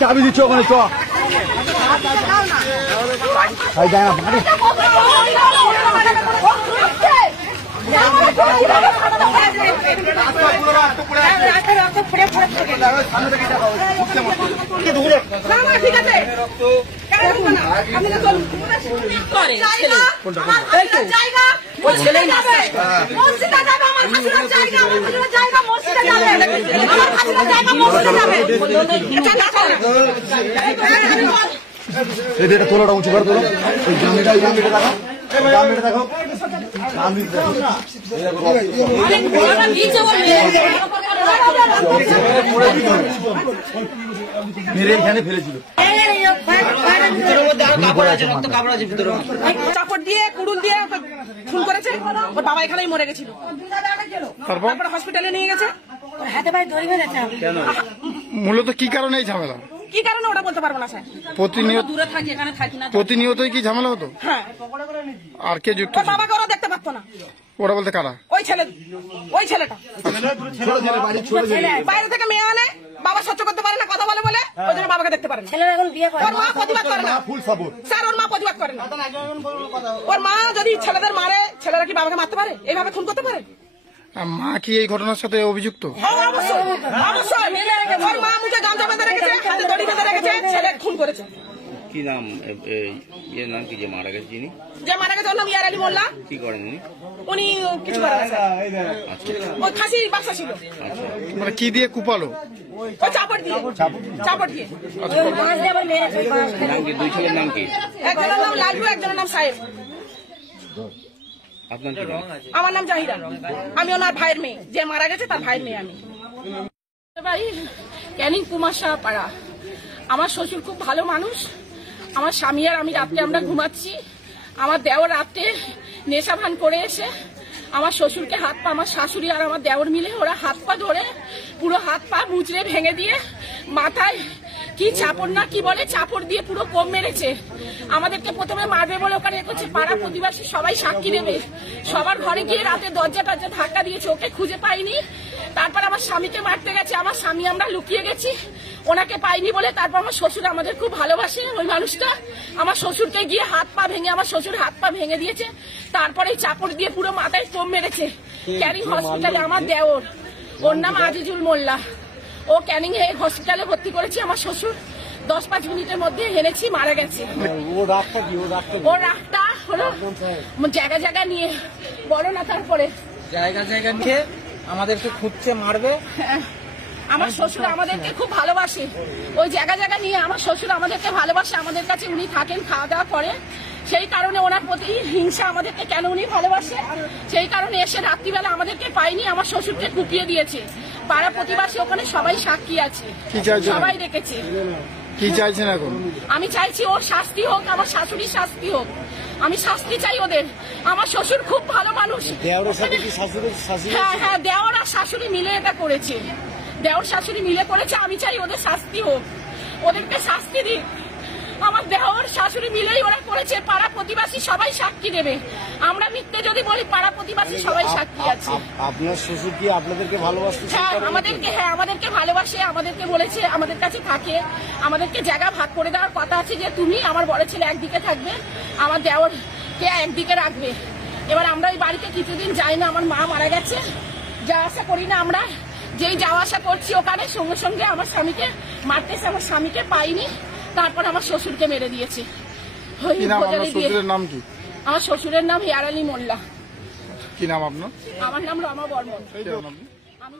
চাবি দিচ্ছ ওখানে চ যায় না এটা তোলাটা উঁচু করে তোলো দেখো মেরে এখানে ফেলেছিল চাপড় দিয়ে কুড়ুল দিয়ে খুন করেছে। ওর বাবা এখানেই মরে গেছিল, তারপর হসপিটালে নিয়ে গেছে। হাতে পায়ে ধরে মেরেছে। মূলত কি কারণে এই ঝামেলা? কি কারণে ওটা বলতে পারবো না স্যার। প্রতিনিয়ত দূরে থাকি, এখানে থাকি না। প্রতিনিয়তই কি ঝামেলা হতো? হ্যাঁ। আর কে যুক্ত? বাবাকে ওরা দেখতে পারতো না। ওরা বলতে কারা? ওই ছেলেটা বাইরে থেকে মেয়ে আনে, বাবা সহ্য করতে পারে না, কথা বলে বলে ওই জন্য বাবাকে দেখতে পারে না। ওর মা প্রতিবাদ করে না স্যার, ওর মা প্রতিবাদ করে না। ওর মা যদি ছেলেদের মারে, ছেলেরা কি বাবাকে মারতে পারে? এইভাবে খুন করতে পারে? মা কি এই ঘটনার সাথে অভিযুক্ত? অবশ্যই। ওর মা মুখে গামছা বেঁধে রেখেছে, হাতে দড়ি বেঁধে রেখেছে, ছেলে খুন করেছে। কি নাম এর নাম কি যে মারা গেছে? যিনি যে মারা গেছে ওর নাম ইয়ার আলী মোল্লা। কি করেন উনি? উনি কিছু করেন না স্যার, ওই খাসির বাচ্চা ছিল। মানে কি দিয়ে কুপালো? ওই চাপড় দিয়ে। নাম কি? দুই ছেলের নাম কি? একজনের নাম লালু, একজনের নাম সাহেব। আপনার কি নাম? আমার নাম জাহিরা। আমি ওনার ভাইয়ের মেয়ে, যে মারা গেছে তার ভাইয়ের মেয়ে আমি। বাড়ি ক্যানিং কুমাশা পাড়া। আমার শ্বশুর খুব ভালো মানুষ। আমার স্বামী আর আমি রাত্রে আমরা ঘুমাচ্ছি, আমার দেওর রাত্রে নেশা ভান করে এসে আমার শ্বশুরকে হাত পা, আমার শাশুড়ি আর আমার দেওর মিলে ওরা হাত পা ধরে পুরো হাত পা মুচড়ে ভেঙে দিয়ে মাথায় কি চাপড় না কি বলে চাপড় দিয়ে পুরো কোপ মেরেছে। আমাদেরকে প্রথমে মারবে বলে ওখানে করছে, পাড়া প্রতিবেশী সবাই সাক্ষী দেবে। সবার ঘরে গিয়ে রাতে দরজা টরজা ধাক্কা দিয়েছে, ওকে খুঁজে পাইনি। তারপর আমার স্বামীকে মারতে গেছে, আমার স্বামী আমরা লুকিয়ে গেছি, ওনাকে পাইনি বলে। তারপর আমার শ্বশুর আমাদের খুব ভালোবাসে ওই মানুষটা, আমার শ্বশুরকে গিয়ে হাত পা ভেঙে, আমার শ্বশুর হাত পা ভেঙে দিয়েছে। তারপরে চাপড় দিয়ে পুরো মাথায় কোপ মেরেছে। ক্যানিং হসপিটালে আমার দেওর, ওর নাম আজিজুল মোল্লা, ও ক্যানিং হসপিটালে ভর্তি করেছি। আমার শ্বশুর 10-5 মিনিটের মধ্যে এনেছি, মারা গেছে। ওর রাগটা হলো জায়গা জায়গা নিয়ে বলো না, তারপরে জায়গা জায়গা নিয়ে আমাদেরকে খুঁজছে, মারবে। আমার শ্বশুর আমাদেরকে খুব ভালোবাসে, ওই জায়গা জায়গা নিয়ে আমার শ্বশুর আমাদেরকে ভালোবাসে। আমাদের কাছে উনি থাকেন, খাওয়া দাওয়া করে, সেই কারণে ওনার প্রতি হিংসা। আমাদেরকে কেন উনি ভালোবাসে, সেই কারণে এসে রাত্রিবেলা আমাদেরকে পাইনি, আমার শ্বশুরকে কুপিয়ে দিয়েছে। পাড়া প্রতিবাসী ওখানে সবাই সাক্ষী আছে, সবাই দেখেছে। কি চাইছেন এখন? আমি চাইছি ওর শাস্তি হোক, আমার শাশুড়ির শাস্তি হোক। আমি শাস্তি চাই ওদের। আমার শ্বশুর খুব ভালো মানুষ। হ্যাঁ হ্যাঁ, দেওর আর শাশুড়ি মিলে এটা করেছে, দেওর শাশুড়ি মিলে করেছে। আমি চাই ওদের শাস্তি হোক, ওদেরকে শাস্তি দিক। আমার দেওর শাশুড়ি মিলেই ওরা করেছে, পাড়া প্রতিবাসী সবাই সাক্ষী দেবে। আমরা মিথ্যে যদি বলি, পাড়া প্রতিবাসী সবাই সাক্ষী আছে। আপনার শ্বশুর কি আপনাদেরকে ভালোবাসতে? হ্যাঁ আমাদেরকে ভালোবাসে, আমাদেরকে বলেছে আমাদের কাছে থাকে, আমাদেরকে জায়গা ভাগ করে দেওয়ার কথা আছে, যে তুমি আমার বড় ছেলে একদিকে থাকবে, আমার দেওরকে একদিকে রাখবে। এবার আমরা ওই বাড়িতে কিছুদিন যাই না, আমার মা মারা গেছে, যাওয়া আসা করি না। আমরা যেই যাওয়া আসা করছি ওখানে সঙ্গে সঙ্গে আমার স্বামীকে মারতেছে, আমার স্বামীকে পাইনি, তারপর আমার শ্বশুরকে মেরে দিয়েছে। নাম কি? আমার শ্বশুরের নাম ইয়ার আলী মোল্লা। কি নাম আপনার? আমার নাম রমা বর্মন। আমি